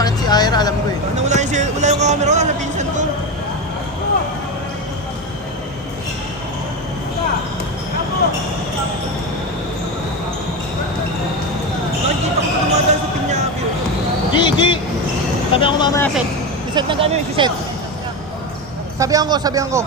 nagkakasakit si Ira, alam ko eh. Wala yung camera ko, nasa pinsan ko. Nakikita ko tumadaan sa Piñabi. G! Sabi ako mamaya, Seth. Si Seth nag-ano yun, si Seth. Sabihan ko.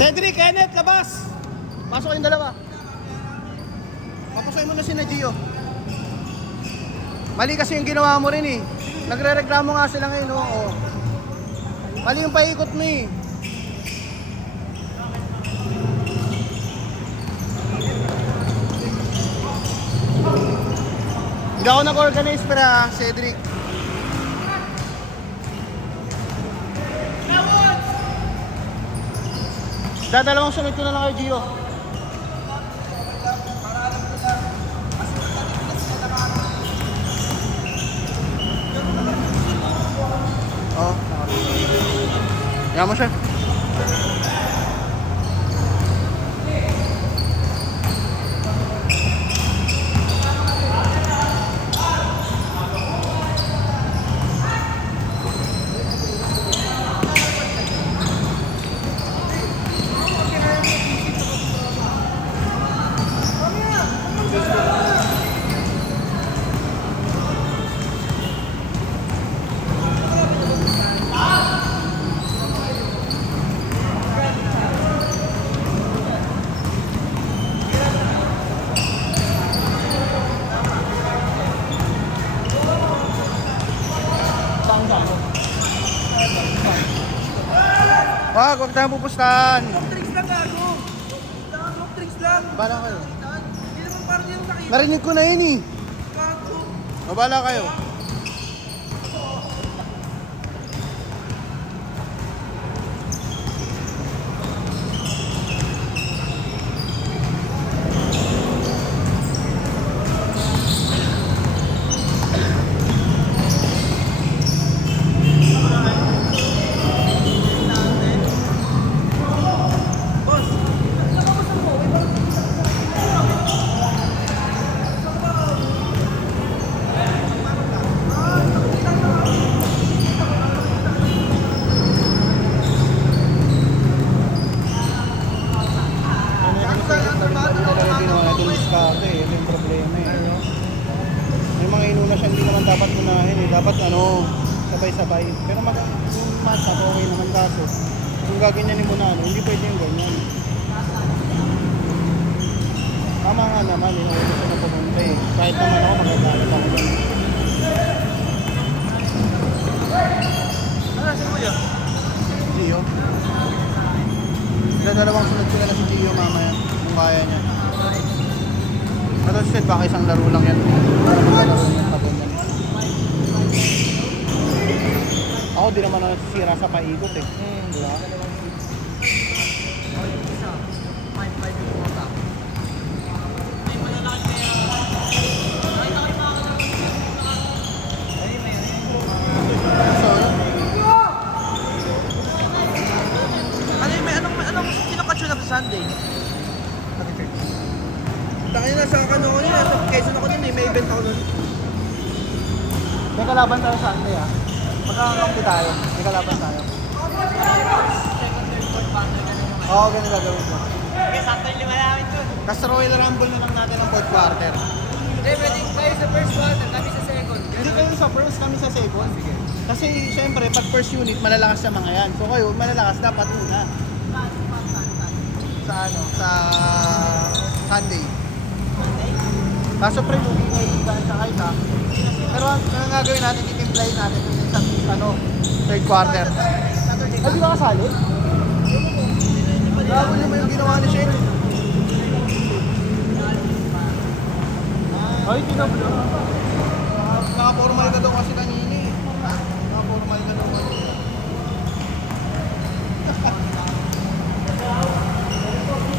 Cedric, Kenneth, labas! Pasok kayong dalawa. Papasoy mo na si Gio. Mali kasi yung ginawa mo rin eh. Nagre-reklamo nga sila ngayon, oo. Mali yung paikot mo eh. Hindi ako nag-organize para, Cedric. Dadalawang sunod ko na lang kay Gio. Oh. Yan mo siya. Huwag tayong pupustahan. Long tricks lang gago. Long tricks lang. Bala kayo. Hindi naman parang yung nakita. Narinig ko na yun eh. Gago. O bala kayo. Dapat unahin eh. Dapat ano, sabay-sabay. Pero match up, okay naman kaso. Kung gaganyanin mo na ano, hindi pwede yung ganyan. Tama nga naman, inuulit ko na pumunta eh. Kahit naman ako, magagalit ako ganyan. Ano si Kuya? Gio? Sila dalawang sunod sila na si Gio mamaya. Kung kaya niya. Pero said baka isang laro lang yan. Ako di naman nasisira sa paikot eh. Di ba? Sunday. Takay na sa kano ko nila, sa Quezon ako din eh, may event ako nun. May kalaban tayo sa Sunday ah. Magkakampi tayo. May kalaban tayo. Oo, ganun gagawin ko. Okay, sakto yung lima namin ko. Kasi Royal Rumble na lang natin ang fourth quarter. Hindi, pwede tayo sa first quarter, kami sa second. Hindi kayo sa first, kami sa second. Sige. Kasi syempre, pag first unit, malalakas sa mga yan. So kayo, malalakas dapat una. Sa ano, sa Sunday. Kaso pre, lugi ngayon dahil sa kahit ha. Pero ang gagawin natin, titimplayin natin sa isang ano, third quarter. Ay, di ba kasali? Gago naman yung ginawa ni Shane. Ay, tinablo. Nakapormal ka daw kasi kanina eh. Nakapormal ka daw kanina.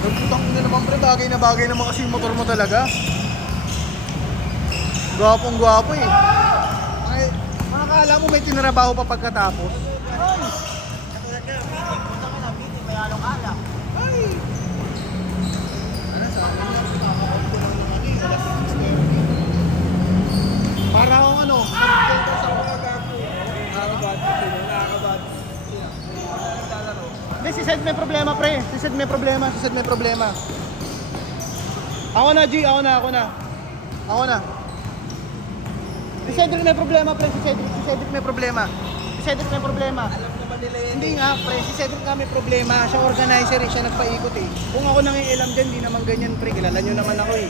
Putang ina naman pre, bagay na bagay naman kasi yung motor mo talaga. Gwapong gwapo eh. Ay, makakala mo may tinrabaho pa pagkatapos. Ay! Ay! Ano sa akin yan? Kakakot ko lang naman eh. Alas 6:30. Para akong ano, nagkento sa mga gapo. Nakakabad. Hindi, si Sed may problema pre. Si Sed may problema. Si Sed may problema. Ako na G, ako na. Si Cedric may problema pre. Si Cedric may problema. Alam naman nila yan. Hindi nga pre, si Cedric nga may problema. Siya organizer eh, siya nagpaikot eh. Kung ako nangiilam dyan, di naman ganyan pre. Kilala nyo naman ako eh.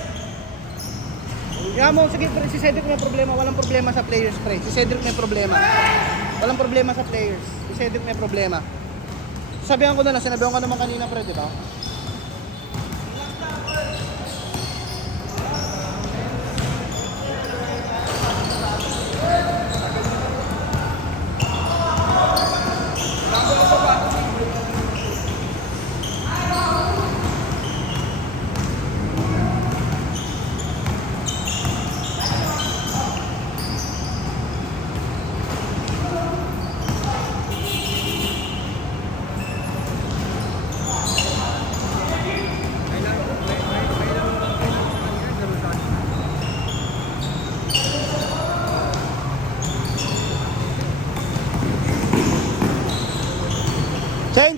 Kaya mo, sige pre, si Cedric may problema. Walang problema sa players pre. Si Cedric may problema. Walang problema sa players. Si Cedric may problema. Sabihan ko na lang, sinabihan ko naman kanina pre, di ba?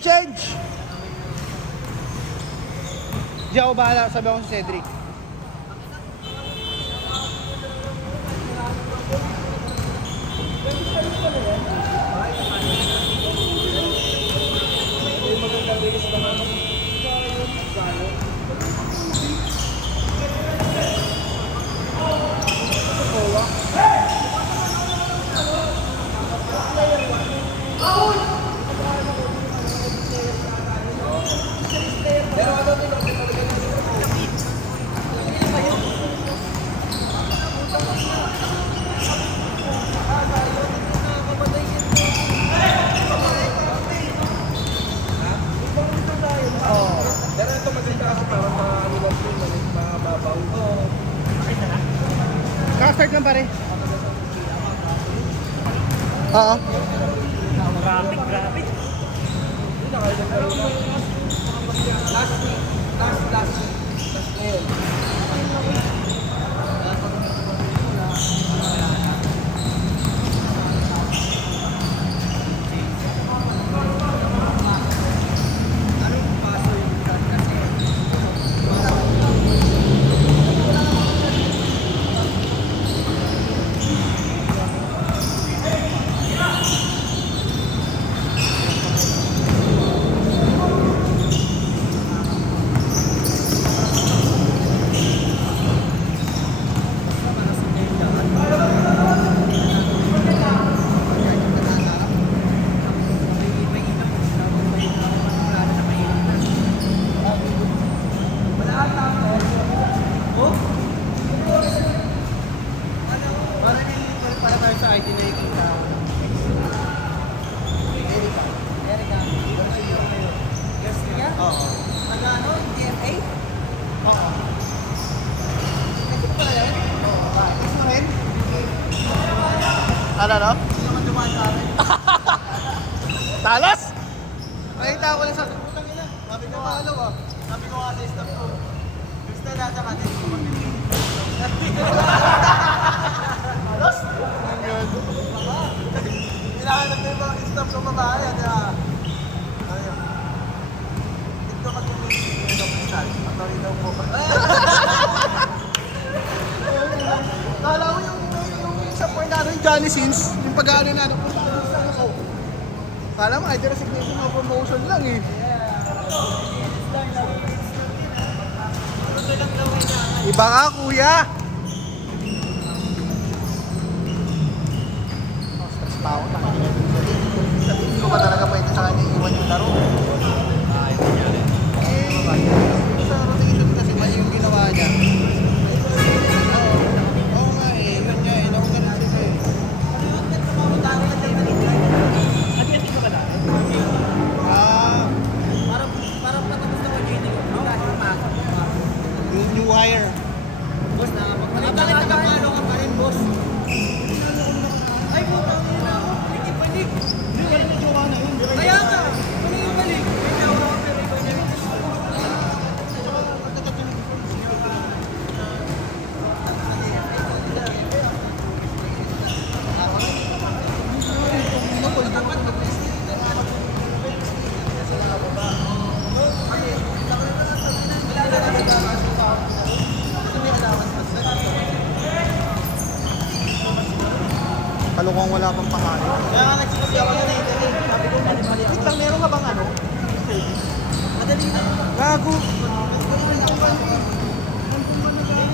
Change! Di ako bahala, sabi ako si Cedric. Pero ito maganda kasi parang maluwag yun, mababaw. Kaka-start lang pare. Oo. Grabe. Last ngayon. Para tayo sa ID na ikita. Oo. Nag-ano? DFA? Oo. Ito pala yan? Gusto mo rin? Ano? Hindi naman dumaan sa amin. Talos? Nakita ko lang sa putang ina. Sabi ko nga, sabi ko nga sa staff ko. Gusto na sa kanil ko mag-ibig. Talos? Ano yun? Hinahanap na yung mga staff ng babae, di ba? Ayun. Ito mag-ibig ng kristal. Patuloy daw po ba? Kala ko yung sa point na yung Johnny Sins, yung pag-ano na ano. Kala mo, ID resignation o promotion lang eh. Iba ka kuya! Stress pa ako. Sabihin ko ba talaga pwede sa kanya iwan yung laro? Sa rotation kasi mali yung ginawa niya. Oo nga eh, yun nga eh, nakuganan siya eh. Ati-ati ka ba dati? Ah, Parang patapos na ko, JD. wala pang pakain. Kaya nga nagsisisi ako na ito eh. Sabi ko, mali ako. Wait lang, meron ka bang ano? Madali na yun. Gago.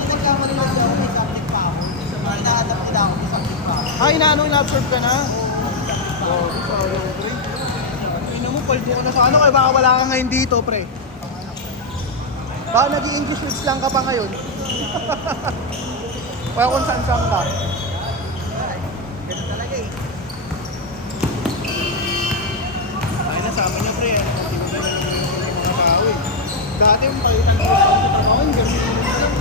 Nagkamali lang ako, may subject pa ako. Inaadap nila ako, may subject pa ako. Ay, inaano, in-absorb ka na? Oo, sayang, pre. Ino mo, paldo ka na sa ano, kaya baka wala ka ngayon dito, pre. Baka nag-i-English words lang ka pa ngayon. Kaya kung saan-saan ka. Ganun talaga eh. Ay, nasama niyo, pre. Hindi mo na yung mga tao eh. Dati yung palitan ko lang sa trabaho, yung ganun yung lang.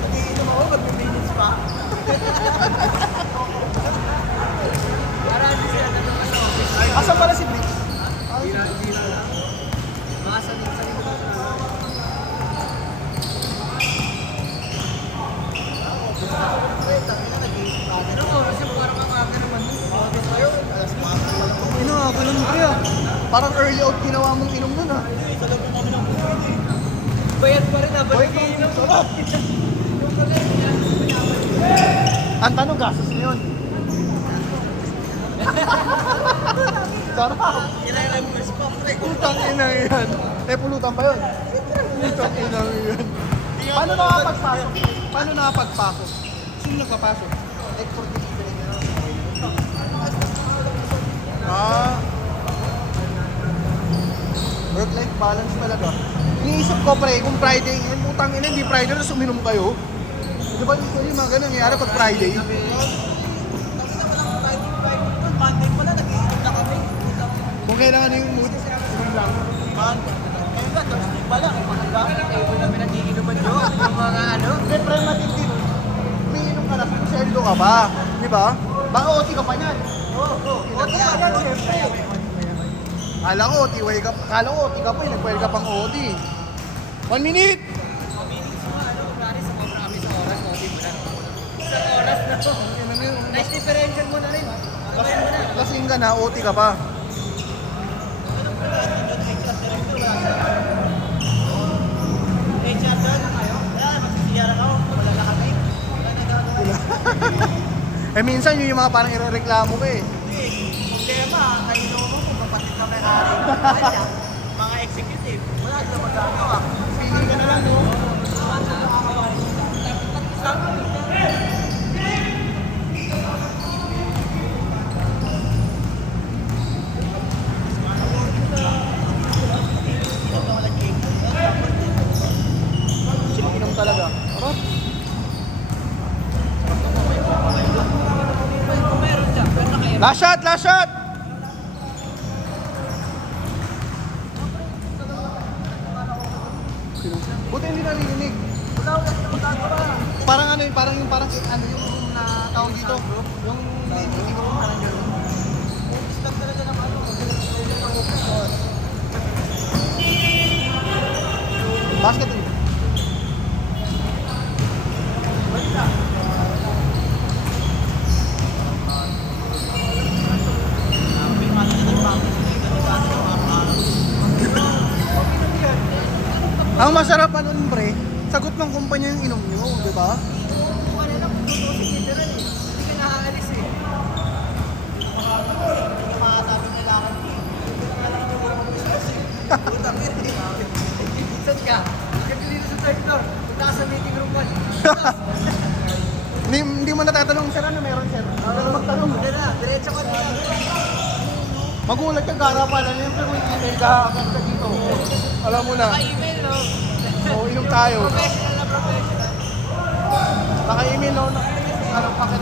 Nag-iinom ako, mag-minutes pa. Marami sila na sa office. Asan pala si Blake? Mga salit-salit ko. Anong oras yung parang kakaga naman nun? Office kayo? Alas 4 pa lang. Ino, ako nun, pre ah. Parang early out ginawa mong inom nun ah. Sa loob na kami ng buhay. Bayad pa rin, Boy, nagiinom. sarap. Ang tanong, gastos na yun. Sarap. Kailangan mo sa pre. Putang ina yan. Eh, pulutan pa yun. Putang ina yan. Paano nakapagpasok? Paano nakapagpasok? Sino nagpapasok? Export delivery na. Ah. Work-life balance talaga. Iniisip ko, pre, kung Friday, putang ina, hindi Friday, tapos uminom kayo. Di ba usually mga ganun nangyayari pag Friday? Monday pala, nag-iinom na kami. Kung kailangan yung mood, inom lang. Ngayon ba, Thursday pala, umaga. Table namin nagiinuman yun. Yung mga ano. Hindi, pre, matindi nun. Umiinom ka na, sweldo ka ba? Di ba? Baka OT ka pa niyan. Oo. OT ka yan, siyempre. Kala ko, OT ka pa, nagpwede ka pang OT. 1 minute! Isang oras na to. Nice differential mo na rin. Gawin mo na. Lasing ka na, OT ka pa. May chat doon na kayo? Wala, magsisiyara ka. Wala na kami. Eh minsan yun yung mga parang irereklamo ka eh. Problema, kayo mo kung kapatid na may hari. Kanya, mga executive. Wala sila magagawa. Pili ka na lang, no? Inom talaga. Arot. Kung meron siya, pero nakairo. Last shot! Last shot! Buti hindi narinig. Wala sila magagawa. Parang ano yung parang yung na tawag dito. Yung hindi ko parang gano'n. Stop talaga ng ano. Basket rin. Ang masarap ano nun, pre, sagot ng kumpanya yung inom nyo, di ba? Kung ano lang, tutusin nito rin eh. Hindi ka nakaalis eh. Hindi ka makakasabi ng lakad eh. Puta ka eh. Minsan ka. Kasi dito sa third floor. Punta ka sa meeting room 1. Hindi mo natatanong, sir, ano meron, sir? Ano magtanong? Hindi na, diretso ka na. Magulat ka, gara pala. Yung pero yung email ka, agad ka dito. Alam mo na. Naka-email no? Oo, inom tayo. Professional na professional. Naka-email, no? Anong packet